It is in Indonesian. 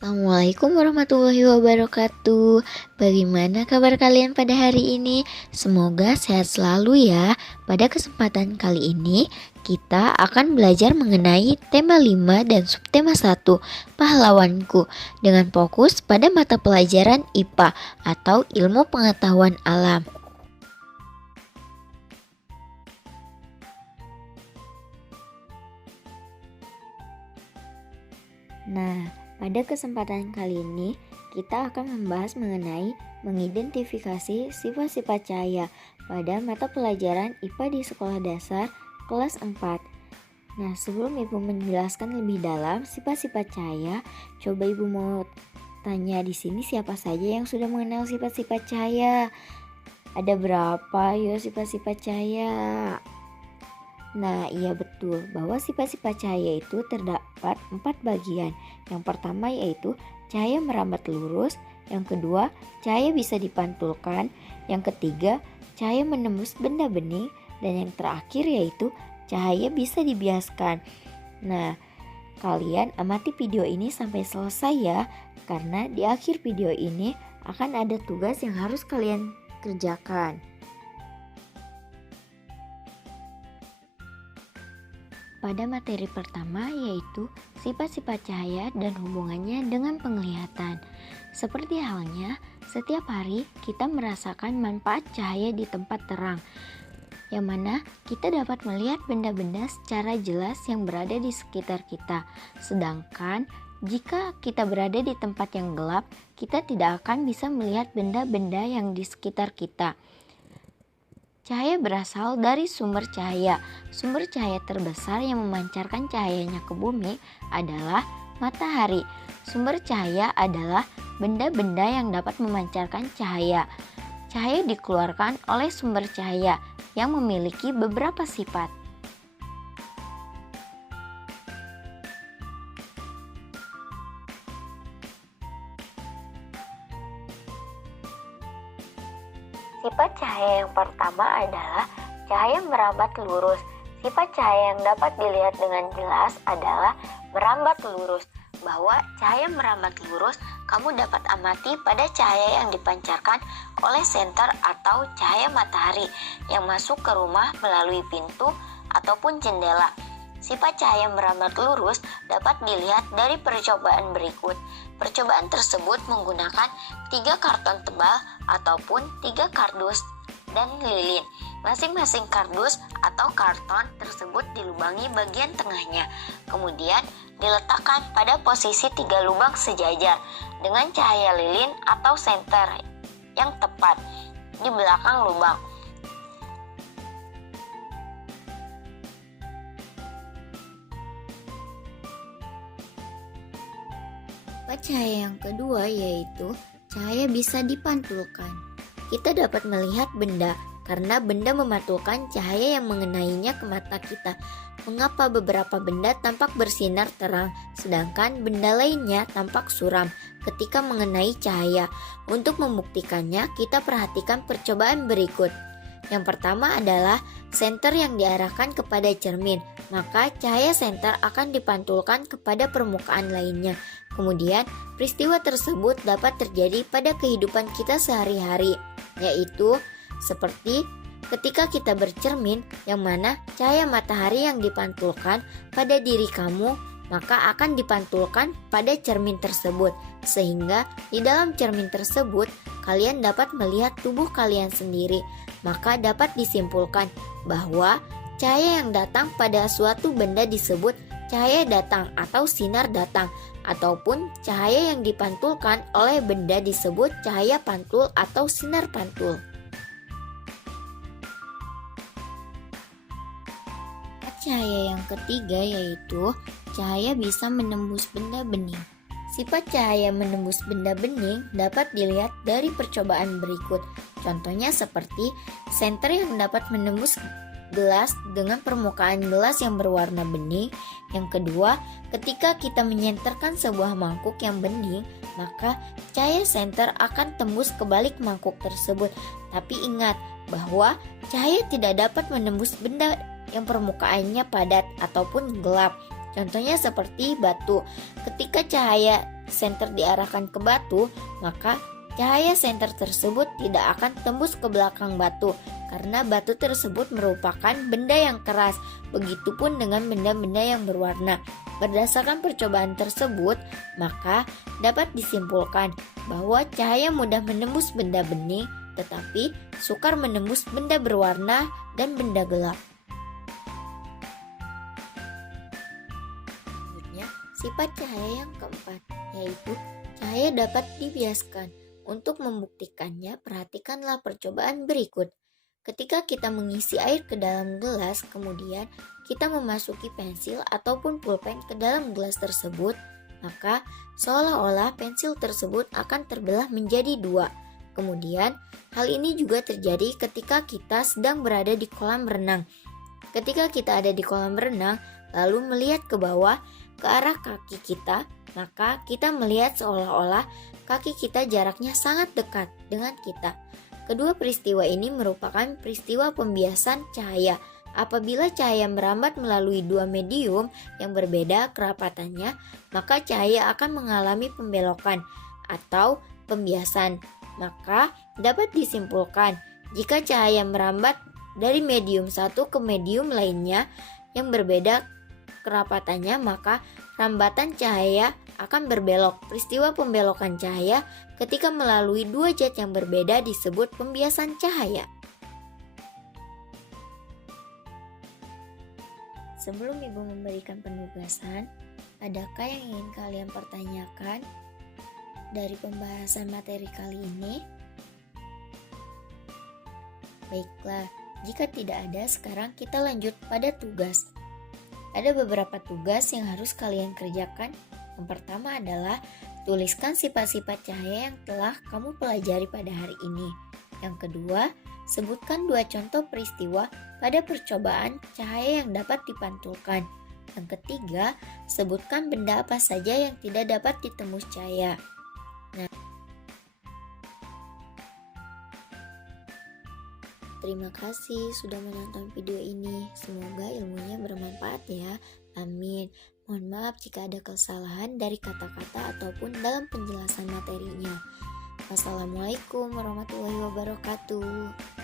Assalamualaikum warahmatullahi wabarakatuh. Bagaimana kabar kalian pada hari ini? Semoga sehat selalu ya. Pada kesempatan kali ini, kita akan belajar mengenai tema 5 dan subtema 1, pahlawanku, dengan fokus pada mata pelajaran IPA atau Ilmu Pengetahuan Alam. Nah, pada kesempatan kali ini kita akan membahas mengenai mengidentifikasi sifat-sifat cahaya pada mata pelajaran IPA di sekolah dasar kelas 4. Nah, sebelum Ibu menjelaskan lebih dalam sifat-sifat cahaya, coba Ibu mau tanya di sini siapa saja yang sudah mengenal sifat-sifat cahaya? Ada berapa ya sifat-sifat cahaya? Nah, iya betul bahwa sifat-sifat cahaya itu terdapat 4 bagian. Yang pertama yaitu cahaya merambat lurus, yang kedua cahaya bisa dipantulkan, yang ketiga cahaya menembus benda bening, dan yang terakhir yaitu cahaya bisa dibiaskan. Nah, kalian amati video ini sampai selesai ya, karena di akhir video ini akan ada tugas yang harus kalian kerjakan. Pada materi pertama yaitu sifat-sifat cahaya dan hubungannya dengan penglihatan. Seperti halnya, setiap hari kita merasakan manfaat cahaya di tempat terang, yang mana kita dapat melihat benda-benda secara jelas yang berada di sekitar kita. Sedangkan jika kita berada di tempat yang gelap, kita tidak akan bisa melihat benda-benda yang di sekitar kita. Cahaya berasal dari sumber cahaya. Sumber cahaya terbesar yang memancarkan cahayanya ke bumi adalah matahari. Sumber cahaya adalah benda-benda yang dapat memancarkan cahaya. Cahaya dikeluarkan oleh sumber cahaya yang memiliki beberapa sifat. Sifat cahaya yang pertama adalah cahaya merambat lurus. Sifat cahaya yang dapat dilihat dengan jelas adalah merambat lurus. Bahwa cahaya merambat lurus kamu dapat amati pada cahaya yang dipancarkan oleh senter atau cahaya matahari yang masuk ke rumah melalui pintu ataupun jendela. Sifat cahaya merambat lurus dapat dilihat dari percobaan berikut. Percobaan tersebut menggunakan 3 karton tebal ataupun 3 kardus dan lilin. Masing-masing kardus atau karton tersebut dilubangi bagian tengahnya. Kemudian diletakkan pada posisi 3 lubang sejajar dengan cahaya lilin atau senter yang tepat di belakang lubang. Cahaya yang kedua yaitu cahaya bisa dipantulkan. Kita dapat melihat benda karena benda memantulkan cahaya yang mengenainya ke mata kita. Mengapa beberapa benda tampak bersinar terang sedangkan benda lainnya tampak suram ketika mengenai cahaya? Untuk membuktikannya, kita perhatikan percobaan berikut. Yang pertama adalah senter yang diarahkan kepada cermin, maka cahaya senter akan dipantulkan kepada permukaan lainnya. Kemudian, peristiwa tersebut dapat terjadi pada kehidupan kita sehari-hari, yaitu seperti ketika kita bercermin, yang mana cahaya matahari yang dipantulkan pada diri kamu, maka akan dipantulkan pada cermin tersebut, sehingga di dalam cermin tersebut kalian dapat melihat tubuh kalian sendiri. Maka dapat disimpulkan bahwa cahaya yang datang pada suatu benda disebut cahaya datang atau sinar datang, ataupun cahaya yang dipantulkan oleh benda disebut cahaya pantul atau sinar pantul. Cahaya yang ketiga yaitu cahaya bisa menembus benda bening. Sifat cahaya menembus benda bening dapat dilihat dari percobaan berikut. Contohnya seperti senter yang dapat menembus gelas dengan permukaan gelas yang berwarna bening. Yang kedua, ketika kita menyenterkan sebuah mangkuk yang bening, maka cahaya senter akan tembus ke balik mangkuk tersebut. Tapi ingat bahwa cahaya tidak dapat menembus benda yang permukaannya padat ataupun gelap. Contohnya seperti batu. Ketika cahaya senter diarahkan ke batu, maka cahaya senter tersebut tidak akan tembus ke belakang batu karena batu tersebut merupakan benda yang keras. Begitupun dengan benda-benda yang berwarna. Berdasarkan percobaan tersebut, maka dapat disimpulkan bahwa cahaya mudah menembus benda bening, tetapi sukar menembus benda berwarna dan benda gelap. Selanjutnya, sifat cahaya yang keempat, yaitu cahaya dapat dibiaskan. Untuk membuktikannya, perhatikanlah percobaan berikut. Ketika kita mengisi air ke dalam gelas, kemudian kita memasuki pensil ataupun pulpen ke dalam gelas tersebut, maka seolah-olah pensil tersebut akan terbelah menjadi dua. Kemudian, hal ini juga terjadi ketika kita sedang berada di kolam renang. Ketika kita ada di kolam renang, lalu melihat ke bawah, ke arah kaki kita, maka kita melihat seolah-olah kaki kita jaraknya sangat dekat dengan kita. Kedua peristiwa ini merupakan peristiwa pembiasan cahaya. Apabila cahaya merambat melalui dua medium yang berbeda kerapatannya, maka cahaya akan mengalami pembelokan atau pembiasan. Maka dapat disimpulkan, jika cahaya merambat dari medium satu ke medium lainnya yang berbeda kerapatannya, maka rambatan cahaya akan berbelok. Peristiwa pembelokan cahaya ketika melalui dua zat yang berbeda disebut pembiasan cahaya. Sebelum Ibu memberikan penugasan, adakah yang ingin kalian pertanyakan dari pembahasan materi kali ini? Baiklah, jika tidak ada, sekarang kita lanjut pada tugas. Ada beberapa tugas yang harus kalian kerjakan. Yang pertama adalah tuliskan sifat-sifat cahaya yang telah kamu pelajari pada hari ini. Yang kedua, sebutkan dua contoh peristiwa pada percobaan cahaya yang dapat dipantulkan. Yang ketiga, sebutkan benda apa saja yang tidak dapat ditembus cahaya. Terima kasih sudah menonton video ini. Semoga ilmunya bermanfaat ya. Amin. Mohon maaf jika ada kesalahan dari kata-kata ataupun dalam penjelasan materinya. Wassalamualaikum warahmatullahi wabarakatuh.